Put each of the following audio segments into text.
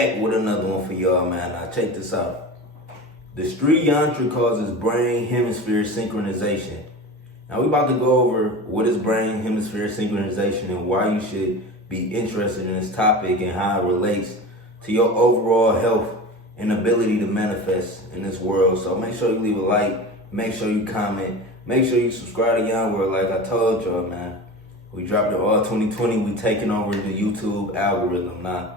Back with another one for y'all, man. Now check this out. The Sri Yantra causes brain hemisphere synchronization. Now we about to go over what is brain hemisphere synchronization and why you should be interested in this topic and how it relates to your overall health and ability to manifest in this world. So make sure you leave a like, make sure you comment, make sure you subscribe to YON WORLD. Like I told y'all, man, we dropped it all 2020. We taking over the YouTube algorithm now.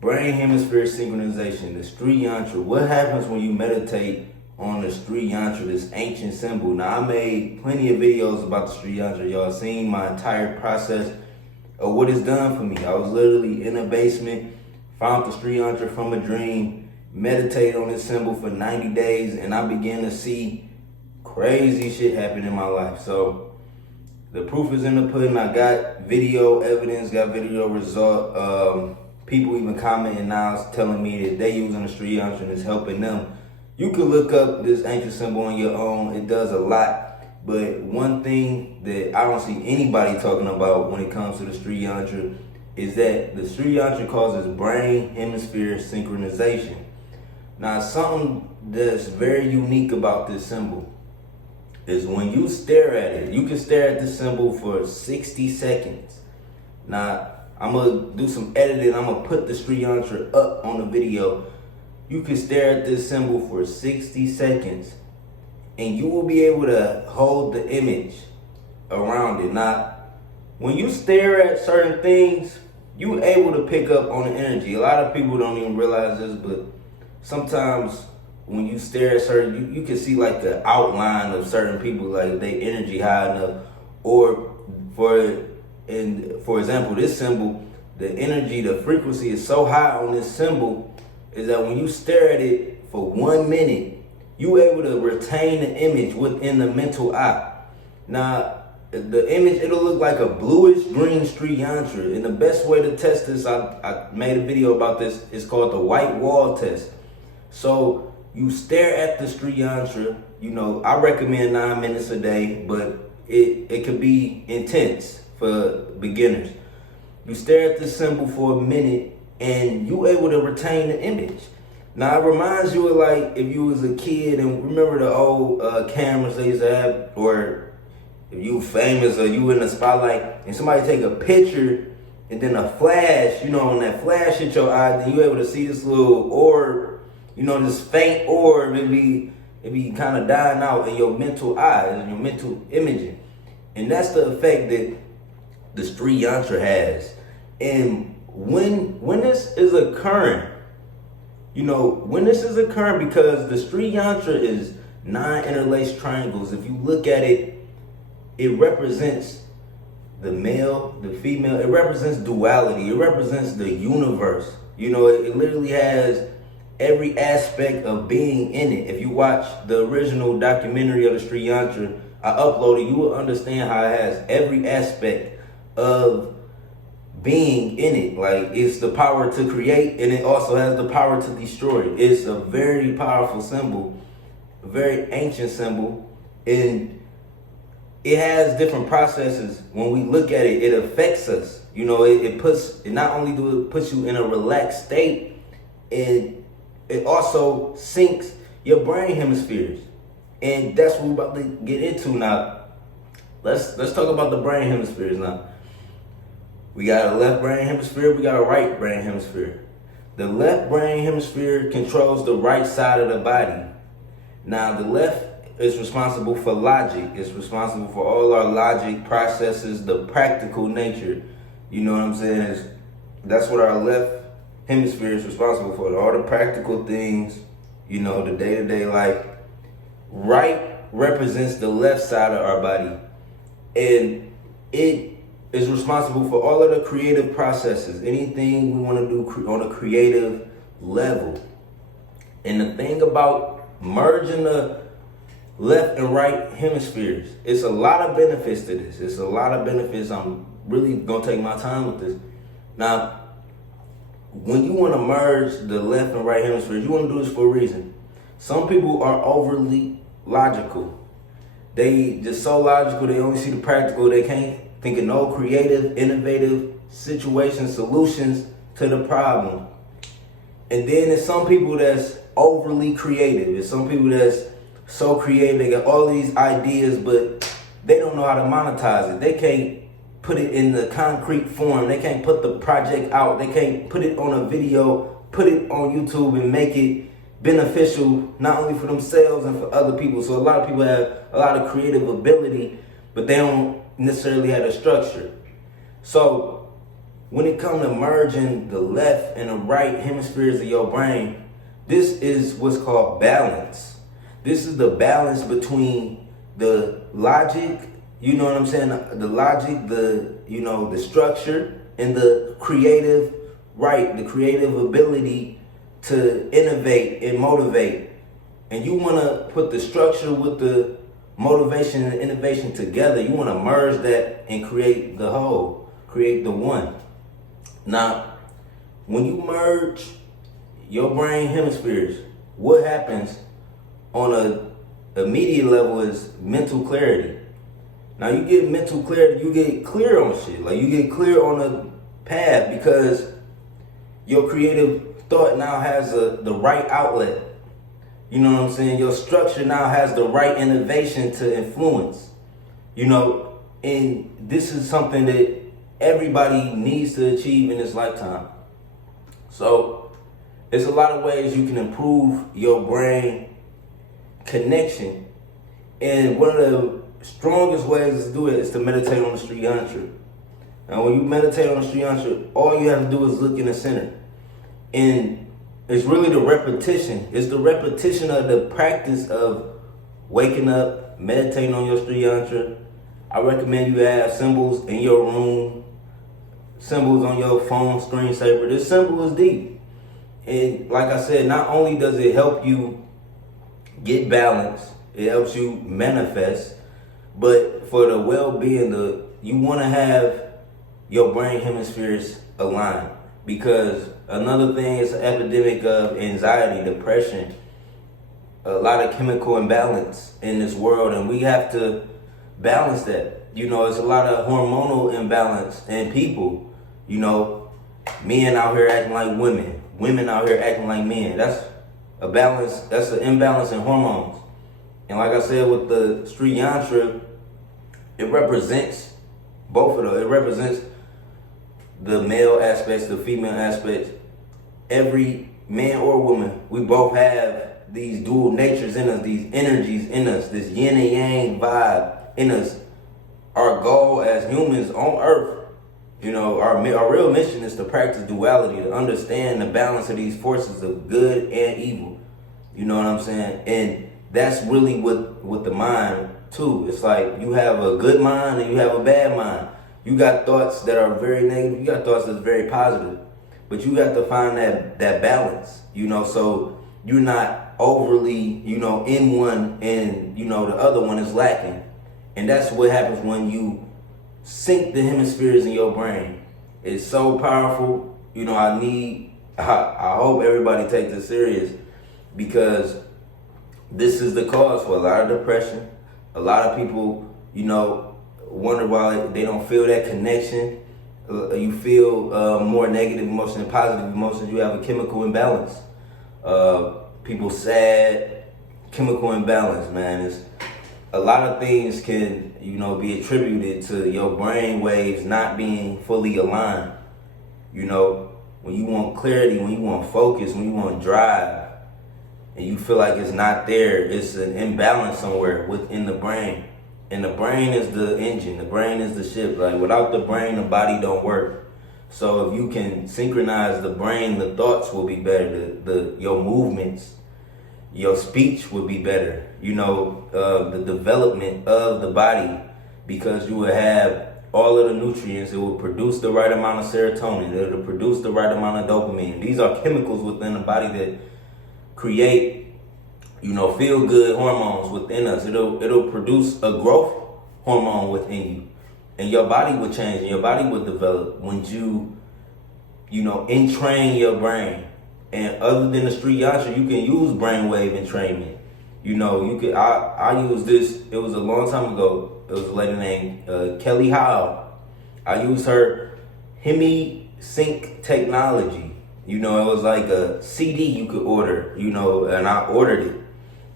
Brain hemisphere synchronization, the Sri Yantra. What happens when you meditate on the Sri Yantra, this ancient symbol? Now, I made plenty of videos about the Sri Yantra. Y'all seen my entire process of what it's done for me. I was literally in a basement, found the Sri Yantra from a dream, meditated on this symbol for 90 days, and I began to see crazy shit happen in my life. So the proof is in the pudding. I got video evidence, got video result. People even commenting now telling me that they using the Sri Yantra and it's helping them. You can look up this ancient symbol on your own. It does a lot. But one thing that I don't see anybody talking about when it comes to the Sri Yantra is that the Sri Yantra causes brain hemisphere synchronization. Now, something that's very unique about this symbol is when you stare at it, you can stare at this symbol for 60 seconds. Now, I'm going to do some editing. I'm going to put the Sri Yantra up on the video. You can stare at this symbol for 60 seconds and you will be able to hold the image around it. Now, when you stare at certain things, you're able to pick up on the energy. A lot of people don't even realize this, but sometimes when you stare at certain, you can see like the outline of certain people, like their energy high enough. Or for example, this symbol, the energy, the frequency is so high on this symbol is that when you stare at it for 1 minute, you're able to retain the image within the mental eye. Now, the image, it'll look like a bluish green Sri Yantra. And the best way to test this, I made a video about this, it's called the white wall test. So you stare at the Sri Yantra, you know, I recommend 9 minutes a day, but it could be intense for beginners. You stare at the symbol for a minute and you able to retain the image. Now it reminds you of like if you was a kid and remember the old cameras they used to have, or if you famous or you in the spotlight and somebody take a picture and then a flash, you know, when that flash hit your eye, then you able to see this little orb, you know, this faint orb, it be kind of dying out in your mental eye, in your mental imaging. And that's the effect that the Sri Yantra has. And when this is occurring, you know, when this is occurring, because the Sri Yantra is 9 interlaced triangles. If you look at it, it represents the male, the female. It represents duality. It represents the universe. You know, it literally has every aspect of being in it. If you watch the original documentary of the Sri Yantra, I uploaded, you will understand how it has every aspect of being in it. Like, it's the power to create and it also has the power to destroy. It's a very powerful symbol, a very ancient symbol, and it has different processes. When we look at it, it affects us. You know, it not only do it put you in a relaxed state, it also syncs your brain hemispheres. And that's what we're about to get into now. Let's talk about the brain hemispheres now. We got a left brain hemisphere, we got a right brain hemisphere. The left brain hemisphere controls the right side of the body. Now, the left is responsible for logic. It's responsible for all our logic processes, the practical nature. You know what I'm saying? That's what our left hemisphere is responsible for. All the practical things, you know, the day-to-day life. Right represents the left side of our body. And it is responsible for all of the creative processes, anything we want to do on a creative level. And the thing about merging the left and right hemispheres, it's a lot of benefits to this. It's a lot of benefits. I'm really going to take my time with this. Now, when you want to merge the left and right hemispheres, you want to do this for a reason. Some people are overly logical. They just so logical, they only see the practical. They can't think of no creative, innovative situation, solutions to the problem. And then there's some people that's overly creative. There's some people that's so creative, they got all these ideas, but they don't know how to monetize it. They can't put it in the concrete form. They can't put the project out. They can't put it on a video, put it on YouTube and make it beneficial, not only for themselves and for other people. So a lot of people have a lot of creative ability, but they don't necessarily have a structure. So when it comes to merging the left and the right hemispheres of your brain, this is what's called balance. This is the balance between the logic, you know what I'm saying? The logic, the structure, and the creative the creative ability to innovate and motivate. And you want to put the structure with the motivation and innovation together. You want to merge that and create the whole, create the one. Now, when you merge your brain hemispheres, what happens on a immediate level is mental clarity. Now you get mental clarity, you get clear on shit. Like you get clear on a path because your creative thought now has the right outlet. You know what I'm saying? Your structure now has the right innovation to influence. You know, and this is something that everybody needs to achieve in this lifetime. So there's a lot of ways you can improve your brain connection. And one of the strongest ways to do it is to meditate on the Sri Yantra. Now when you meditate on the Sri Yantra, all you have to do is look in the center. And it's really the repetition. It's the repetition of the practice of waking up, meditating on your Sri Yantra. I recommend you have symbols in your room, symbols on your phone screensaver. This symbol is deep. And like I said, not only does it help you get balance, it helps you manifest, but for the well-being, you want to have your brain hemispheres aligned. Because another thing is an epidemic of anxiety, depression, a lot of chemical imbalance in this world, and we have to balance that. You know, it's a lot of hormonal imbalance in people. You know, men out here acting like women, women out here acting like men. That's a balance, that's an imbalance in hormones. And like I said, with the Sri Yantra, it represents both of those. It represents the male aspects, the female aspects. Every man or woman, we both have these dual natures in us, these energies in us, this yin and yang vibe in us. Our goal as humans on earth, you know, our real mission is to practice duality, to understand the balance of these forces of good and evil. You know what I'm saying? And that's really with the mind too. It's like you have a good mind and you have a bad mind. You got thoughts that are very negative, you got thoughts that's very positive. But you have to find that balance, you know, so you're not overly, you know, in one and, you know, the other one is lacking. And that's what happens when you sync the hemispheres in your brain. It's so powerful. You know, I hope everybody takes this serious, because this is the cause for a lot of depression. A lot of people, you know, wonder why they don't feel that connection. You feel more negative emotions and positive emotions. You have a chemical imbalance. People sad, chemical imbalance, man. It's a lot of things can, you know, be attributed to your brain waves not being fully aligned. You know, when you want clarity, when you want focus, when you want drive, and you feel like it's not there, it's an imbalance somewhere within the brain. And the brain is the engine, the brain is the ship. Like without the brain, the body don't work. So if you can synchronize the brain, the thoughts will be better, your movements, your speech would be better. You know, the development of the body, because you will have all of the nutrients. It will produce the right amount of serotonin. It will produce the right amount of dopamine. These are chemicals within the body that create, you know, feel good hormones within us. It'll produce a growth hormone within you, and your body will change and your body will develop when you know, entrain your brain. And other than the Sri Yantra, you can use brainwave entrainment. You know, you could. I used this. It was a long time ago. It was a lady named Kelly Howe. I used her Hemi Sync technology. You know, it was like a CD you could order, you know, and I ordered it.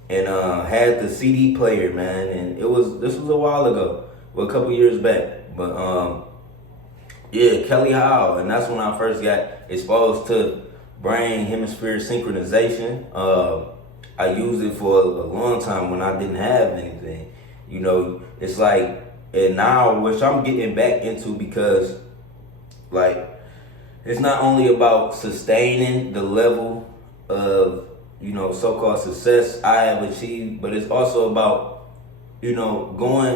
And had the CD player, man. And this was a while ago, well, a couple years back. But yeah, Kelly Howe. And that's when I first got exposed to brain hemisphere synchronization. I used it for a long time when I didn't have anything. You know, it's like, and now, which I'm getting back into, because like, it's not only about sustaining the level of, you know, so-called success I have achieved, but it's also about, you know,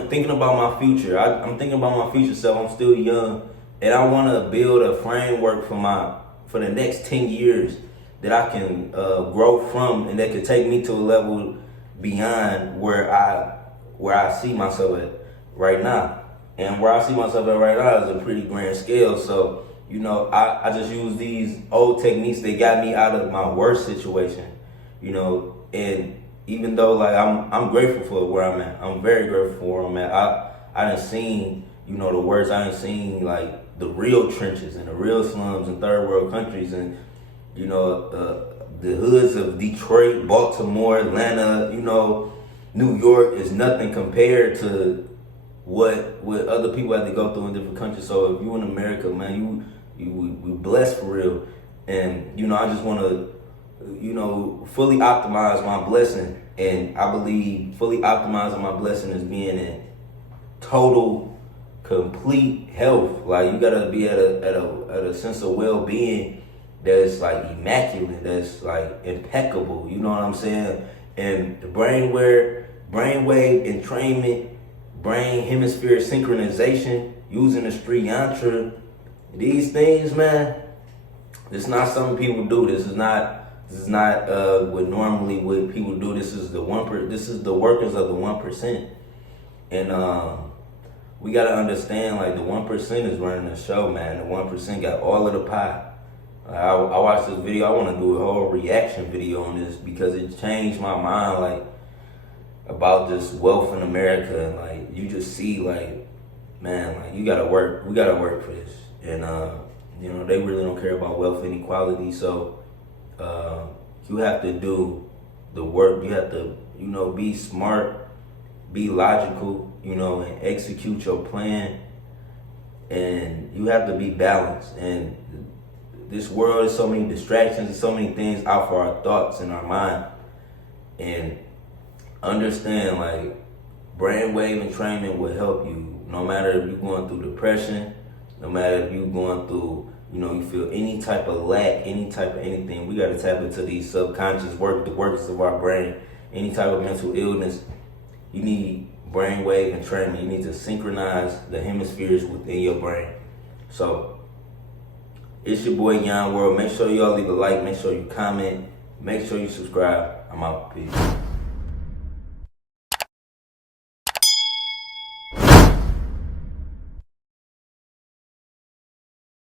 thinking about my future. I'm thinking about my future self. I'm still young, and I want to build a framework for the next 10 years that I can grow from, and that could take me to a level beyond where I see myself at right now. And where I see myself at right now is a pretty grand scale. So, you know, I just use these old techniques that got me out of my worst situation, you know. And even though, like, I'm grateful for where I'm at, I'm very grateful for where I'm at. I done seen, you know, the worst. I done seen, like, the real trenches and the real slums in third world countries, and, you know, the hoods of Detroit, Baltimore, Atlanta, you know, New York is nothing compared to what other people have to go through in different countries. So if you in America, man, we blessed for real. And, you know, I just want to, you know, fully optimize my blessing. And I believe fully optimizing my blessing is being in total, complete health. Like, you gotta be at a sense of well-being that's like immaculate, that's like impeccable. You know what I'm saying? And the brainwave entrainment, brain hemisphere synchronization, using the Sri Yantra, these things, man, it's not something people do. This is not what people do. This is the workings of the 1%. And we gotta understand, like, the 1% is running the show, man. The 1% got all of the pie. I watched this video. I want to do a whole reaction video on this, because it changed my mind, like, about this wealth in America. And, like, you just see, like, man, like, you gotta work. We gotta work for this. And you know, they really don't care about wealth inequality. So you have to do the work. You have to, you know, be smart, be logical, you know, and execute your plan. And you have to be balanced. And this world is so many distractions and so many things out for our thoughts and our mind. And understand, like, brainwave entrainment will help you, no matter if you're going through depression, no matter if you're going through, you know, you feel any type of lack, any type of anything. We got to tap into these subconscious the workings of our brain. Any type of mental illness, you need brainwave entrainment. You need to synchronize the hemispheres within your brain. So it's your boy YON WORLD. Make sure y'all leave a like. Make sure you comment. Make sure you subscribe. I'm out. Peace.